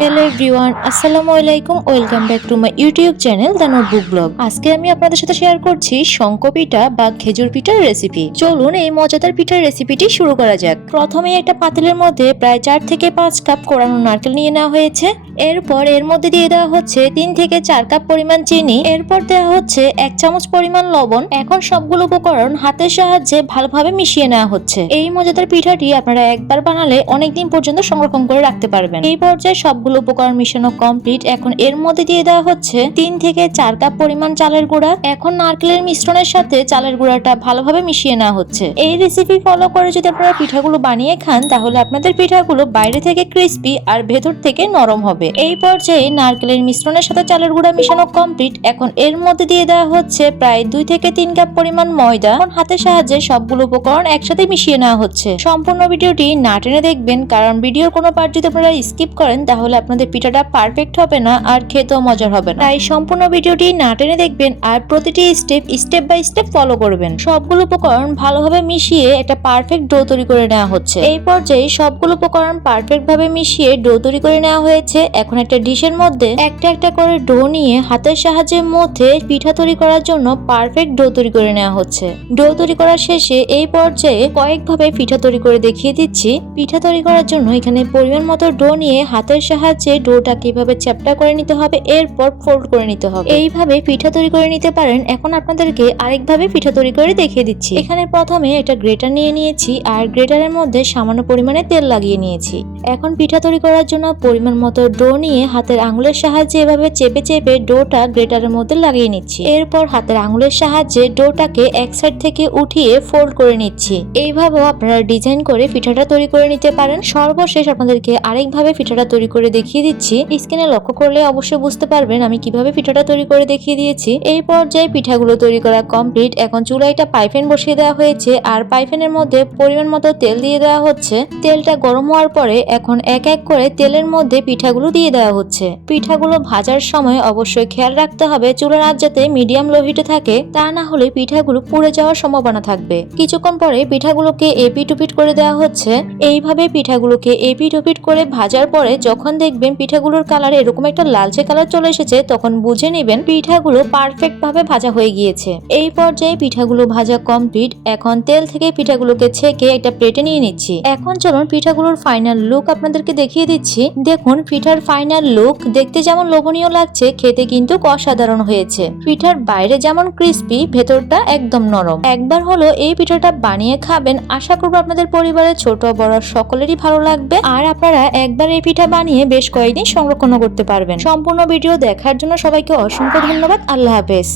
Hello everyone, আসসালামু আলাইকুম। Welcome back to my YouTube channel the notebook blog. আজকে আমি আপনাদের সাথে শেয়ার করছি শঙ্খ পিঠা বা খেজুর পিঠার রেসিপি। চলুন এই মজাদার পিঠার রেসিপিটি শুরু করা যাক। প্রথমে একটা পাতিলের মধ্যে প্রায় 4 থেকে 5 কাপ কোরানো নারকেল নিয়ে নেওয়া হয়েছে। এরপর এর মধ্যে দিয়ে দেওয়া হচ্ছে 3 থেকে 4 কাপ পরিমাণ চিনি। এরপর দেওয়া হচ্ছে 1 চামচ পরিমাণ লবণ। এখন সবগুলো উপকরণ হাতের সাহায্যে ভালোভাবে মিশিয়ে নেওয়া হচ্ছে। এই মজাদার পিঠাটি আপনারা একবার বানালে অনেকদিন পর্যন্ত সংরক্ষণ করে রাখতে পারবেন। এই পর্যায়ে সবগুলো উপকরণ মিশানো কমপ্লিট। এখন এর মধ্যে দিয়ে দেওয়া হচ্ছে 3 থেকে 4 কাপ পরিমাণ চালের গুঁড়া। এখন নারকেলের মিশ্রণের সাথে চালের গুঁড়াটা ভালোভাবে মিশিয়ে নেওয়া হচ্ছে। এই রেসিপি ফলো করে যদি আপনারা পিঠাগুলো বানিয়ে খান তাহলে আপনাদের পিঠাগুলো বাইরে থেকে ক্রিস্পি আর ভেতর থেকে নরম হবে। এই পর্যায়ে নারকেলের মিশ্রণের সাথে চালের গুঁড়া মিশানো কমপ্লিট। এখন এর মধ্যে দিয়ে দেওয়া হচ্ছে প্রায় 2 থেকে 3 কাপ পরিমাণ ময়দা। এখন হাতের সাহায্যে সবগুলো উপকরণ একসাথে মিশিয়ে নেওয়া হচ্ছে। সম্পূর্ণ ভিডিওটি না টেনে দেখবেন, কারণ ভিডিওর কোনো পার্ট যদি আপনারা স্কিপ করেন তাহলে আপনাদের পিঠাটা পারফেক্ট হবে না আর খেতেও মজার হবে না। তাই সম্পূর্ণ ভিডিওটি না টেনে দেখবেন আর প্রতিটি স্টেপ বাই স্টেপ ফলো করবেন। সবগুলো উপকরণ ভালোভাবে মিশিয়ে একটা পারফেক্ট ডো তৈরি করে নেওয়া হচ্ছে। এই পর্যায়ে সবগুলো উপকরণ পারফেক্ট ভাবে মিশিয়ে ডো তৈরি করে নেওয়া হয়েছে। এখন একটা ডিশের মধ্যে একটা একটা করে ডো নিয়ে হাতের সাহায্যে মধ্যে পিঠা তৈরি করার জন্য পারফেক্ট ডো তৈরি করে নেওয়া হচ্ছে। ডো তৈরি করার শেষে এই পর্যায়ে কয়েকভাবে পিঠা তৈরি করে দেখিয়ে দিচ্ছি। পিঠা তৈরি করার জন্য এখানে পরিমাণ মতো ডো নিয়ে হাতের সাহায্যে ডোটা কিভাবে চ্যাপটা করে নিতে হবে, এরপর ফোল্ড করে নিতে হবে। এইভাবে পিঠা তৈরি করে নিতে পারেন। এখন আপনাদেরকে আরেকভাবে পিঠা তৈরি করে দেখিয়ে দিচ্ছি। এখানে প্রথমে একটা গ্রেটার নিয়ে নিয়েছি আর গ্রেটারের মধ্যে সামান্য পরিমাণে তেল লাগিয়ে নিয়েছি। এখন পিঠা তৈরি করার জন্য পরিমাণ মতো ডো নিয়ে হাতের আঙুলের সাহায্যে এভাবে চেপে চেপে ডোটা গ্রেটারের মধ্যে লাগিয়ে নিচ্ছি। এরপর হাতের আঙুলের সাহায্যে ডোটাকে এক সাইড থেকে উঠিয়ে ফোল্ড করে নিচ্ছি। এইভাবেও আপনারা ডিজাইন করে পিঠাটা তৈরি করে নিতে পারেন। সর্বশেষ আপনাদেরকে আরেকভাবে পিঠাটা তৈরি করে দেখিয়ে দিচ্ছি। স্ক্রিনে লক্ষ্য করলে অবশ্যই বুঝতে পারবেন আমি কিভাবে পিঠাটা তৈরি করে দেখিয়ে দিয়েছি। এই পর্যায়ে পিঠাগুলো তৈরি করা কমপ্লিট। এখন চুলায় একটা পাইফেন বসিয়ে দেওয়া হয়েছে আর পাইফেনের মধ্যে পরিমাণ মতো তেল দিয়ে দেওয়া হচ্ছে। তেলটা গরম হওয়ার পরে এখন এক এক করে তেলের মধ্যে পিঠাগুলো দিয়ে দেওয়া হচ্ছে। পিঠাগুলো ভাজার সময় অবশ্যই খেয়াল রাখতে হবে চুলার আঁচ যাতে মিডিয়াম লো হিটে থাকে, তা না হলে পিঠাগুলো পুড়ে যাওয়ার সম্ভাবনা থাকবে। কিছুক্ষণ পরে পিঠাগুলোকে এপিট ওপিট করে দেওয়া হচ্ছে। এইভাবে পিঠাগুলোকে এপিট ওপিট করে ভাজার পরে যখন দেখবেন পিঠাগুলোর কালার এরকম একটা লালচে কালার চলে এসেছে তখন বুঝে নেবেন পিঠাগুলো পারফেক্ট ভাবে ভাজা হয়ে গিয়েছে। এই পর্যায়ে পিঠাগুলো ভাজা কমপ্লিট। এখন তেল থেকে পিঠাগুলোকে ছেঁকে একটা প্লেটে নিয়ে নিচ্ছি। এখন চলুন পিঠাগুলোর ফাইনাল লুক আপনাদেরকে দেখিয়ে দিচ্ছি। দেখুন পিঠার ফাইনাল লুক দেখতে যেমন লোভনীয় লাগছে, খেতে কিন্তু অসাধারণ হয়েছে। পিঠার বাইরে যেমন ক্রিস্পি, ভেতরটা একদম নরম। একবার হলো এই পিঠাটা বানিয়ে খাবেন। আশা করবো আপনাদের পরিবারের ছোট বড় সকলেরই ভালো লাগবে আর আপনারা একবার এই পিঠা বানিয়ে বেশ কয়েকদিন সংরক্ষণ করতে পারবেন। সম্পূর্ণ ভিডিও দেখার জন্য সবাইকে অসংখ্য ধন্যবাদ। আল্লাহ হাফেজ।